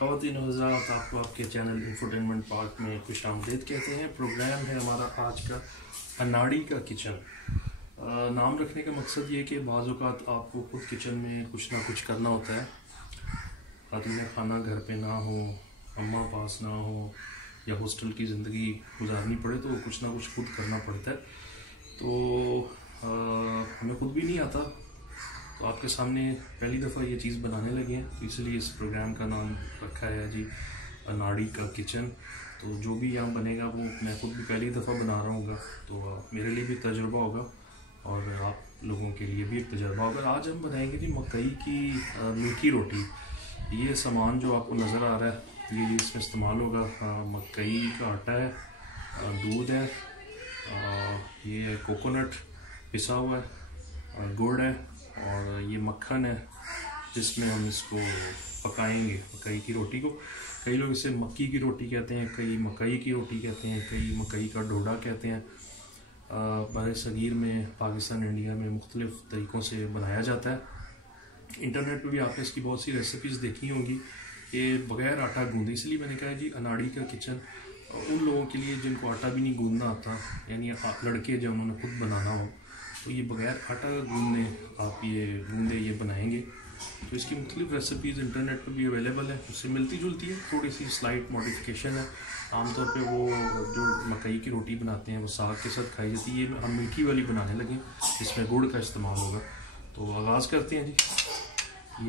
ख़वातीन हज़रात, आपको आपके चैनल इंफोटेनमेंट पार्क में खुशामदीद कहते हैं। प्रोग्राम है हमारा आज का अनाड़ी का किचन। नाम रखने का मकसद ये कि बाज़ औक़ात आपको खुद किचन में कुछ ना कुछ करना होता है। आदमी का खाना घर पे ना हो, अम्मा पास ना हो या हॉस्टल की ज़िंदगी गुजारनी पड़े तो कुछ ना कुछ खुद करना पड़ता है। तो हमें खुद भी नहीं आता, तो आपके सामने पहली दफ़ा ये चीज़ बनाने लगे हैं, तो इसलिए इस प्रोग्राम का नाम रखा है जी अनाड़ी का किचन। तो जो भी यहाँ बनेगा वो मैं खुद भी पहली दफ़ा बना रहा हूँ, तो मेरे लिए भी तजुर्बा होगा और आप लोगों के लिए भी एक तजुर्बा होगा। आज हम बनाएंगे जी मकई की मीठी रोटी। ये सामान जो आपको नज़र आ रहा है ये इसमें इस्तेमाल होगा। मकई का आटा है, दूध है, ये कोकोनट पिसा हुआ है, गुड़ है और ये मक्खन है जिसमें हम इसको पकाएंगे मकई की रोटी को। कई लोग इसे मक्की की रोटी कहते हैं, कई मकई की रोटी कहते हैं, कई मकई का ढोडा कहते हैं। बड़े सगीर में पाकिस्तान इंडिया में मुख्तलिफ़ तरीक़ों से बनाया जाता है। इंटरनेट पे भी आपने इसकी बहुत सी रेसिपीज़ देखी होंगी कि बग़ैर आटा गूंदे। इसलिए मैंने कहा जी अनाड़ी का किचन उन लोगों के लिए जिनको आटा भी नहीं गूंदना आता, यानी लड़के जो उन्होंने खुद बनाना हो, तो ये बग़ैर आटा गूंदे आप ये बनाएंगे। तो इसकी मुख्तलिफ़ रेसिपीज़ इंटरनेट पर भी अवेलेबल है, उससे मिलती जुलती है, थोड़ी सी स्लाइट मॉडिफिकेशन है। आमतौर पे वो जो मकई की रोटी बनाते हैं वो साग के साथ खाई जाती है, ये हम मीठी वाली बनाने लगे, इसमें गुड़ का इस्तेमाल होगा। तो आगाज़ करते हैं जी।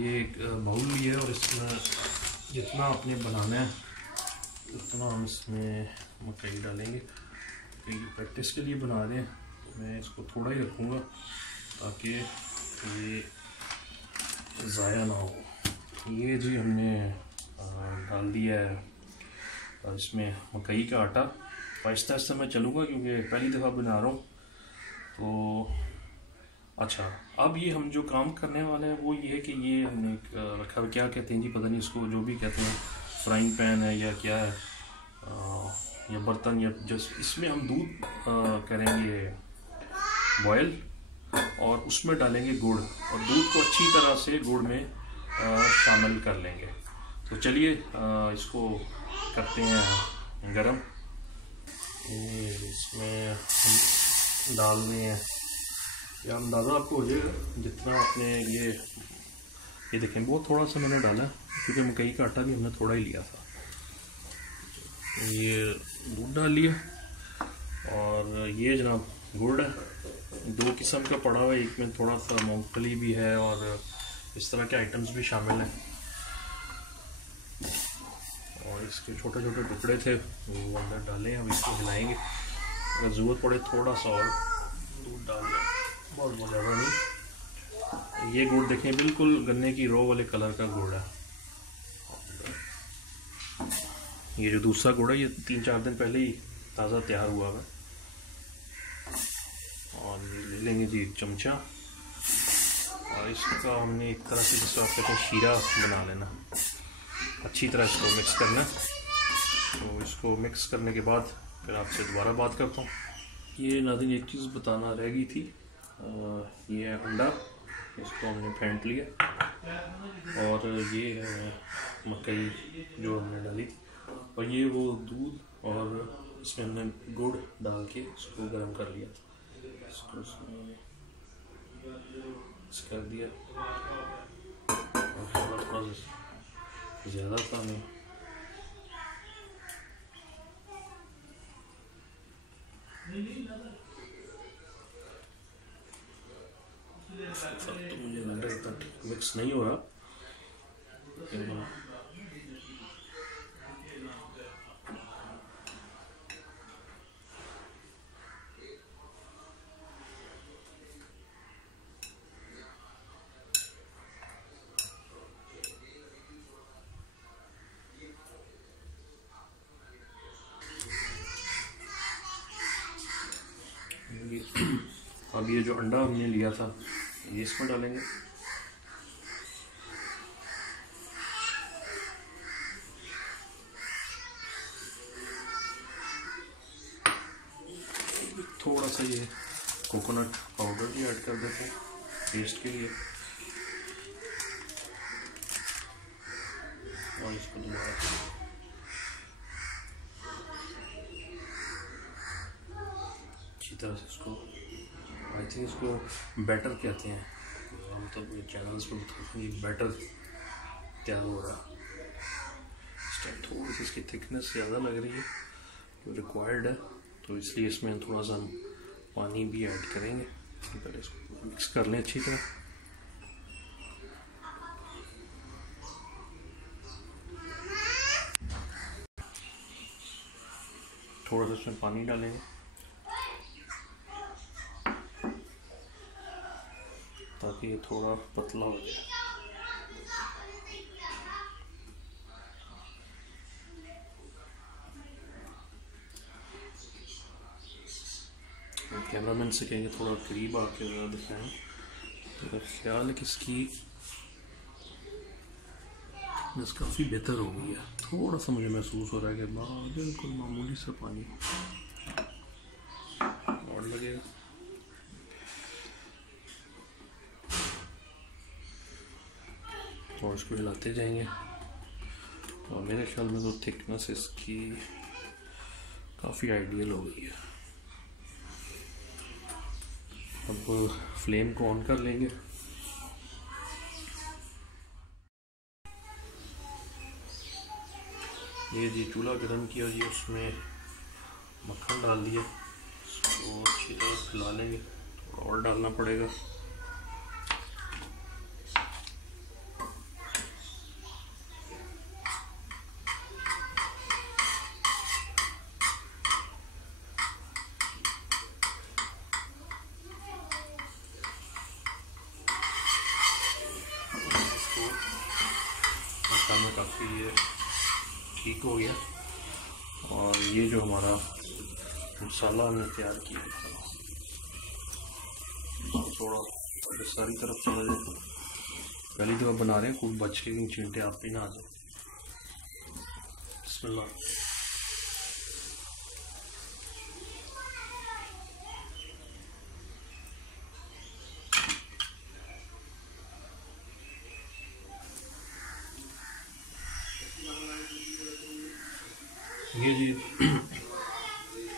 ये एक बाउल लिया है और इसमें जितना आपने बनाना है उतना हम इसमें मकई डालेंगे। तो ये प्रैक्टिस के लिए बना रहे हैं, तो मैं इसको थोड़ा ही रखूँगा ताकि ये ज़ाया ना हो। ये जी हमने डाल दिया है इसमें मकई का आटा। आहिस्ता आहिस्ता मैं चलूँगा क्योंकि पहली दफ़ा बना रहा हूँ। तो अच्छा, अब ये हम जो काम करने वाले हैं वो ये है कि ये हमने रखा, क्या कहते हैं जी पता नहीं इसको, जो भी कहते हैं, फ्राइंग पैन है या क्या है, या बर्तन, या जस्ट इसमें हम दूध करेंगे बॉयल और उसमें डालेंगे गुड़ और दूध को अच्छी तरह से गुड़ में शामिल कर लेंगे। तो चलिए इसको करते हैं गरम। इसमें हम डाल रहे हैं, या अंदाज़ा आपको हो जाएगा जितना आपने ये देखें, बहुत थोड़ा सा मैंने डाला क्योंकि मकई का आटा भी हमने थोड़ा ही लिया था। ये दूध डाल लिया और ये जनाब गुड़ है, दो किस्म का पड़ा हुआ है, एक में थोड़ा सा मूंगफली भी है और इस तरह के आइटम्स भी शामिल हैं। और इसके छोटे छोटे टुकड़े थे वो अंदर डालें, अब इसको हिलाएंगे, अगर ज़रूरत पड़े थोड़ा सा और दूध डाल दें, बहुत ज़्यादा नहीं। ये गुड़ देखें बिल्कुल गन्ने की रो वाले कलर का गुड़ है। ये जो दूसरा गुड़ है ये 3-4 दिन पहले ही ताज़ा तैयार हुआ है। और ये ले लेंगे जी एक चमचा और इसका हमने एक तरह से जिसको आप कहते हैं शीरा बना लेना, अच्छी तरह इसको मिक्स करना। तो इसको मिक्स करने के बाद फिर आपसे दोबारा बात करता हूँ। ये नाज़रीन एक चीज़ बताना रह गई थी, ये है अंडा, इसको हमने फेंट लिया और ये है मकई जो हमने डाली थी और ये वो दूध और इसमें हमने गुड़ डाल के इसको गर्म कर लिया था। इसको इसमें मिक्स कर दिया और थोड़ा ज़्यादा था नहीं, तो मुझे लग रहा है इतना मिक्स नहीं हो रहा। अब ये जो अंडा हमने लिया था ये इसमें डालेंगे। थोड़ा सा ये कोकोनट पाउडर भी ऐड कर देते हैं टेस्ट के लिए। और इसको दोबारा अच्छी तरह से इसको, आई थिंक इसको बैटर कहते हैं, मतलब ये चैनल्स पर बताते हैं ये बैटर तैयार हो रहा है। इस टाइम थोड़ी सी इसकी थिकनेस ज़्यादा लग रही है जो रिक्वायर्ड है, तो इसलिए इसमें थोड़ा सा हम पानी भी ऐड करेंगे। पहले इसको मिक्स कर लें अच्छी तरह। थोड़ा सा इसमें पानी डालेंगे ताकि ये थोड़ा पतला हो जाए। कैमरामैन से कहेंगे थोड़ा करीब आके ज़रा दिखाएं। तो मेरा ख्याल है कि इसकी काफ़ी बेहतर हो गई है। थोड़ा सा मुझे महसूस हो रहा है कि बिल्कुल मामूली सा पानी और लगेगा। और इसको हिलाते जाएंगे और मेरे ख्याल में तो थिकनेस इसकी काफ़ी आइडियल हो गई है। अब फ्लेम को ऑन कर लेंगे। ये जी चूल्हा गर्म किया जी, उसमें मक्खन डाल दिया, इसको अच्छी तरह खिला लेंगे। थोड़ा और डालना पड़ेगा। में काफ़ी ये ठीक हो गया। और ये जो हमारा मसाला हमने तैयार किया है थोड़ा सारी तरफ चला जाए। पहली दफ़ा बना रहे हैं, खूब बच्चे की चींटे आप भी ना आ जाए। बिस्मिल्लाह। ये जी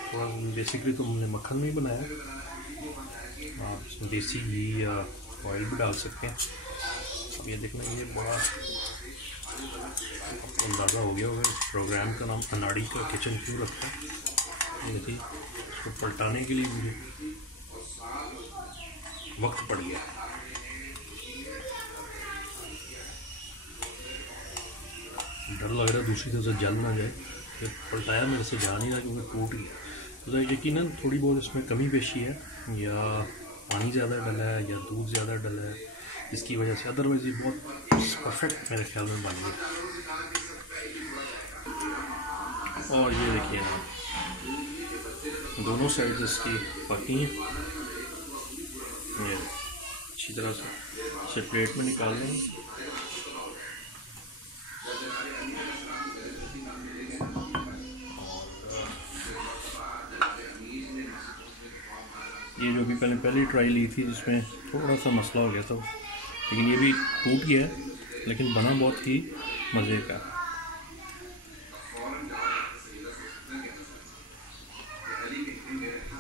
थोड़ा बेसिकली तो हमने मक्खन में ही बनाया। आप इसमें देसी घी या ऑयल भी डाल सकते हैं। अब ये देखना, ये बड़ा अंदाज़ा हो गया होगा इस प्रोग्राम का नाम अनाड़ी का किचन क्यों रखा है। ये देखिए, इसको पलटाने के लिए मुझे वक्त पड़ गया। डर लग रहा है दूसरी तरफ से जल ना जाए। फिर पलटाया मेरे से जा नहीं रहा क्योंकि टूट गया। तो यकीनन थोड़ी बहुत इसमें कमी पेशी है, या पानी ज़्यादा डला है या दूध ज़्यादा डला है, इसकी वजह से। अदरवाइज ये बहुत परफेक्ट मेरे ख्याल में बन गया। और ये देखिए ना, दोनों साइड इसकी पकी हैं। ये अच्छी तरह से इसे प्लेट में निकाल लेंगे। ये जो भी पहली ट्राई ली थी जिसमें थोड़ा सा मसला हो गया था, लेकिन ये भी टूट गया है, लेकिन बना बहुत ही मज़े का।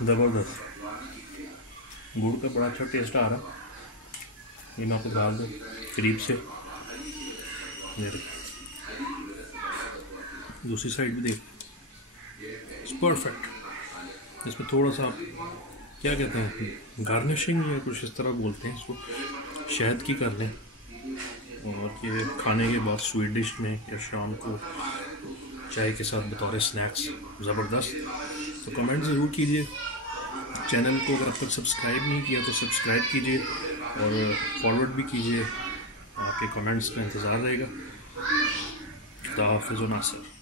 ज़बरदस्त गुड़ का बड़ा अच्छा टेस्ट आ रहा। ये मैं आपको डाल दूँ करीब से। दूसरी साइड भी देख, परफेक्ट। इसमें थोड़ा सा क्या कहते हैं, गार्निशिंग या कुछ इस तरह बोलते हैं इसको, शहद की कर लें। और ये खाने के बाद स्वीट डिश में या शाम को चाय के साथ बतौर स्नैक्स ज़बरदस्त। तो कमेंट ज़रूर कीजिए। चैनल को अगर अब तक सब्सक्राइब नहीं किया तो सब्सक्राइब कीजिए और फॉरवर्ड भी कीजिए। आपके कमेंट्स का इंतज़ार रहेगा। खुदा हाफ़िज़ व नासिर।